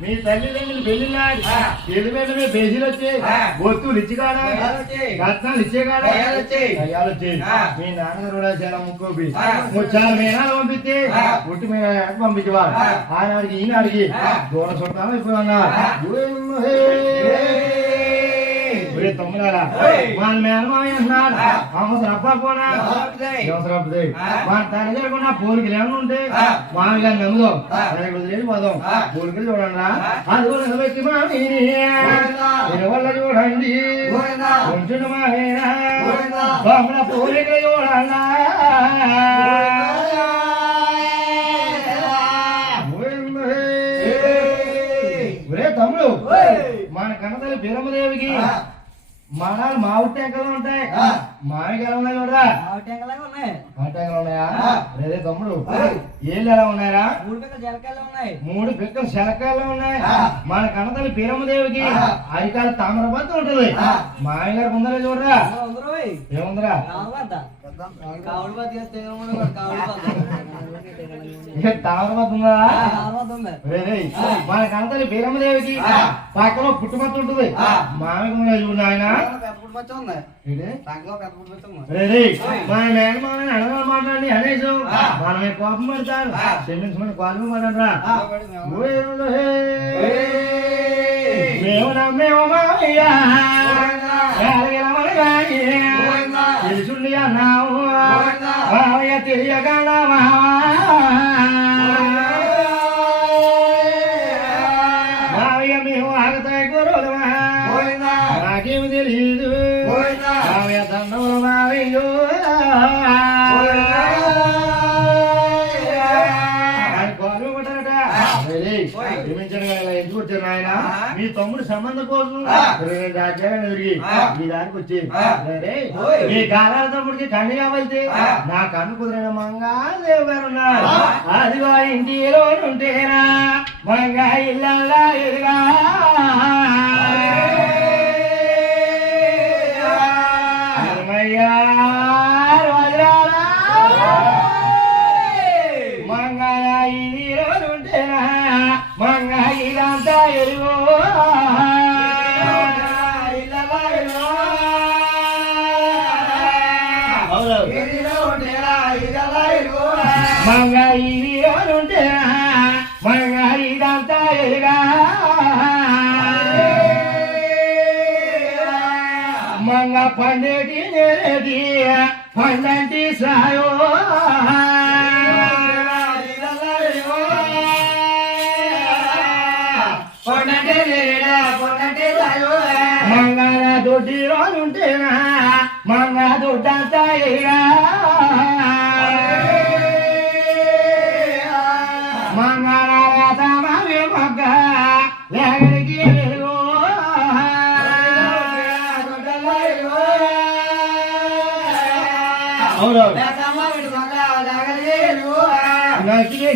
మీ తల్లిదండ్రులు పెళ్లినాడు పెళ్లి బేజీలు వచ్చాయి బొత్తులు ఇచ్చికాడా రత్నాలు ఇచ్చేకాడా అయ్యాలు వచ్చాయి మీ నాన్నగారు కూడా చాలా ముక్కోపి చాలా మీనాలు పంపిస్తే పుట్టి మీద పంపించేవాడు ఆనాడికి ఈనాడికి దూరం చుట్టాము ఇప్పుడు అన్నా తొమ్మిదారా మన మేనమాయ అంటున్నాడు అవసరం అప్పకపోనా అవసరం అప్పుదే మన తన జరగకుండా పోలికలు ఏమన్నా ఉంటే మామూలుగా నమ్ముదాం వదిలేసి పోదాం పోలికలు చూడండి అది కూడా వ్యక్తి మామి వల్ల చూడండి కొంచెం మామేనా పోలికలు చూడండి తమ్ముడు మన కన్నతల్లి బీరమ్మదేవికి మనాలు మామిడి టెంకలు ఉంటాయి మామిడి ఎలా ఉన్నాయి కూడా మామిడి టెంకలు ఉన్నాయా అదే తమ్ముడు ఏళ్ళు ఎలా ఉన్నాయరా 3 పిక్కలు శలకాయలు ఉన్నాయి మన కన్నతల్లి బీరమ్మదేవికి అరికాల తామరబద్ద ఉంటది మామి గారు ముందరే చూడరా ఏముందరా తామరబద్ద ఉందా మన కన్నతల్లి బీరమ్మదేవికి పక్కన పుట్టుమత్తు ఉంటది మామి చూడు ఆయన మన మేనమామని అడగాలి మాట్లాడి అనేసి మనమే కోపం పడతారు క్షమించమని కోపం పడరా మేము నమ్మేమో మామయ్య తెలుసుండి అన్నావు మామయ్య తెలియగా మామయ్య మేము ఆగతాయి గురువులు నాకేమి తెలియదు మామయ్య దండములు మామయ్యో ఎందుకు వచ్చారు ఆయన మీ తమ్ముడు సంబంధం కోసం రాజ్యాన్ని తిరిగి మీ దానికి వచ్చి మీ గాలాల తమ్ముడికి కన్ను కావాలితే నా కన్ను కుదిరిన మంగాదేవి గారు ఉన్నారు అది వా ఇంటిలో ఉంటేనా మంగా ఇల్లా ఎరుగా మంగళంటే మంగళంతా ఎరుగా మంగ పండేటి నేరేది పండంటి సాయో మంగళ దొడ్డి రోజుంటేనా మంగ దొడ్డంతా ఎరుగా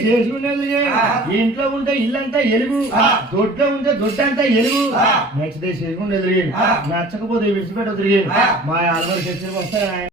చేసుకునేది ఇంట్లో ఉంటే ఇల్లంతా ఎలుగు దొడ్లో ఉంటే దొడ్డంతా ఎలుగు నెక్స్ట్ డే చేసుకునేది నచ్చకపోతే విడిచిపెట్టదు మా ఆల్వారి చర్చలకు వస్తాయి.